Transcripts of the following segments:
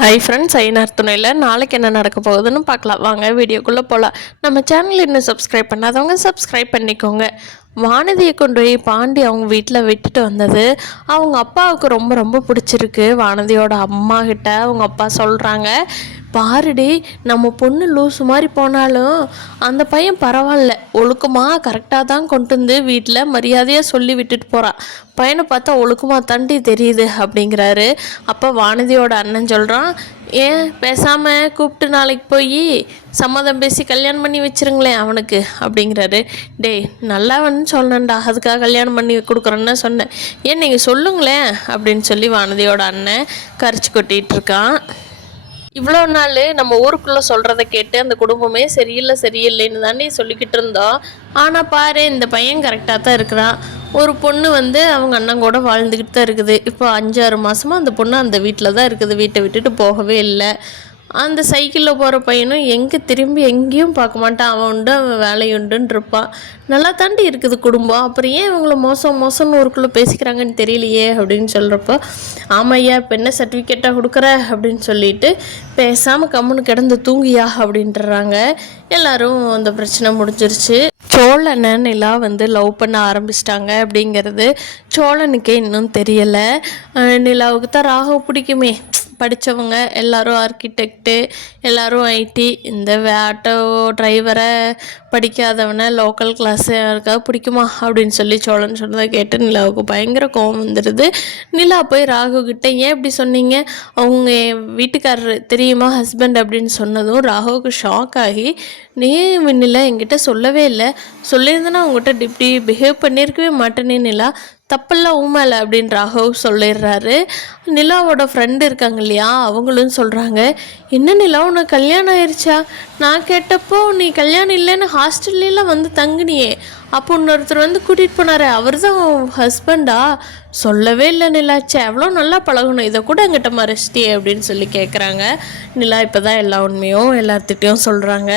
Hi friends, ஐநார் துணையில் நாளைக்கு என்ன நடக்க போகுதுன்னு பார்க்கலாம். வாங்க வீடியோக்குள்ளே போகலாம். நம்ம சேனல் இன்னும் சப்ஸ்கிரைப் பண்ணாதவங்க சப்ஸ்கிரைப் பண்ணிக்கோங்க. வானதியை கொண்டு போய் பாண்டி அவங்க வீட்டில் விட்டுட்டு வந்தது அவங்க அப்பாவுக்கு ரொம்ப ரொம்ப பிடிச்சிருக்கு. வானதியோட அம்மா கிட்ட அவங்க அப்பா சொல்கிறாங்க, பாருடி நம்ம பொண்ணு லூசு மாதிரி போனாலும் அந்த பையன் பரவாயில்ல, ஒழுக்கமாக கரெக்டாக தான் கொண்டு வந்து வீட்டில் மரியாதையாக சொல்லி விட்டுட்டு போகிறான். பையனை பார்த்தா ஒழுக்கமாக தாண்டி தெரியுது அப்படிங்கிறாரு. அப்போ வானதியோட அண்ணன் சொல்கிறான், ஏன் பேசாமல் கூப்பிட்டு நாளைக்கு போய் சம்மதம் பேசி கல்யாணம் பண்ணி வச்சுருங்களேன் அவனுக்கு அப்படிங்கிறாரு. டேய் நல்லவன்னு சொன்னேன்டா, அதுக்காக கல்யாணம் பண்ணி கொடுக்குறேன்னு சொன்னேன், ஏன் நீங்கள் சொல்லுங்களேன் அப்படின்னு சொல்லி வானதியோட அண்ணன் கரிச்சு கொட்டிகிட்டு இருக்கான். இவ்வளோ நாள் நம்ம ஊருக்குள்ளே சொல்கிறத கேட்டு அந்த குடும்பமே சரியில்லைன்னு தானே சொல்லிக்கிட்டு இருந்தோம். ஆனால் பாரு, இந்த பையன் கரெக்டாக தான் இருக்கிறான். ஒரு பொண்ணு அவங்க அண்ணன் கூட வாழ்ந்துக்கிட்டு தான் இருக்குது. இப்போ 5-6 மாதமாக அந்த பொண்ணு அந்த வீட்டில் தான் இருக்குது, வீட்டை விட்டுட்டு போகவே இல்லை. அந்த சைக்கிளில் போகிற பையனும் எங்கே திரும்பி எங்கேயும் பார்க்க மாட்டான், அவன் உண்டு அவன் வேலையுண்டுன்னு இருப்பான். நல்லா தாண்டி இருக்குது குடும்பம், அப்புறம் ஏன் இவங்கள மோசம்னு ஊருக்குள்ளே பேசிக்கிறாங்கன்னு தெரியலையே அப்படின்னு சொல்கிறப்போ, ஆமையா இப்போ என்ன சர்டிஃபிகேட்டாக கொடுக்குற அப்படின்னு சொல்லிட்டு பேசாமல் கம்முன்னு கிடந்து தூங்கியா அப்படின்றாங்க. எல்லோரும் அந்த பிரச்சனை முடிஞ்சிருச்சு. சோழனை நிலா லவ் பண்ண ஆரம்பிச்சிட்டாங்க அப்படிங்கிறது சோழனுக்கே இன்னும் தெரியலை. நிலாவுக்கு தான் ராகவ் பிடிக்குமே, படித்தவங்க எல்லோரும் ஆர்கிடெக்டு, எல்லோரும் ஐடி. இந்த ஆட்டோ டிரைவரை படிக்காதவனை லோக்கல் கிளாஸ் யாருக்காக பிடிக்குமா அப்படின்னு சொல்லி சோழன் சொன்னதை கேட்டு நிலாவுக்கு பயங்கர கோவம் வந்துடுது. நிலா போய் ராகுக்கிட்ட, ஏன் இப்படி சொன்னீங்க, அவங்க வீட்டுக்காரர் தெரியுமா ஹஸ்பண்ட் அப்படின்னு சொன்னதும் ராகுவுக்கு ஷாக் ஆகி, நீ நிலா என்கிட்ட சொல்லவே இல்லை, சொல்லியிருந்தேன்னா அவங்ககிட்ட இப்படி பிஹேவ் பண்ணியிருக்கவே மாட்டேனே நிலா, தப்பெல்லாம் ஊமலை அப்படின்னு ராகவ் சொல்லிடுறாரு. நிலாவோட ஃப்ரெண்டு இருக்காங்க இல்லையா, அவங்களும் சொல்கிறாங்க, என்ன நிலா உனக்கு கல்யாணம் ஆயிடுச்சா, நான் கேட்டப்போ நீ கல்யாணம் இல்லைன்னு ஹாஸ்டல்லாம் தங்குனியே, அப்போ இன்னொருத்தர் கூட்டிகிட்டு போனார், அவர் தான் ஹஸ்பண்டா, சொல்லவே இல்லை நிலாச்சே, எவ்வளோ நல்லா பழகணும், இதை கூட எங்கிட்ட மறைச்சிட்டியே அப்படின்னு சொல்லி கேட்குறாங்க. நிலா இப்போ தான் எல்லா உண்மையும் எல்லார்த்திட்டையும் சொல்கிறாங்க.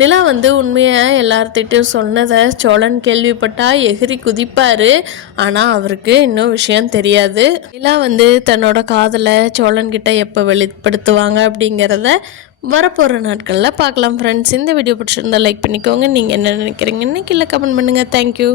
நிலா உண்மையை எல்லார்த்திட்டையும் சொன்னதை சோழன் கேள்விப்பட்டா எகிரி குதிப்பார். ஆனால் அவருக்கு இன்னும் விஷயம் தெரியாது. நிலா தன்னோட காதலை சோழன்கிட்ட எப்போ வெளிப்படுத்துவாங்க அப்படிங்கிறத வரப்போகிற நாட்களில் பார்க்கலாம். ஃப்ரெண்ட்ஸ், இந்த வீடியோ பிடிச்சிருந்தா லைக் பண்ணிக்கோங்க. நீங்கள் என்ன நினைக்கிறீங்கன்னு கீழே கமெண்ட் பண்ணுங்கள். தேங்க்யூ.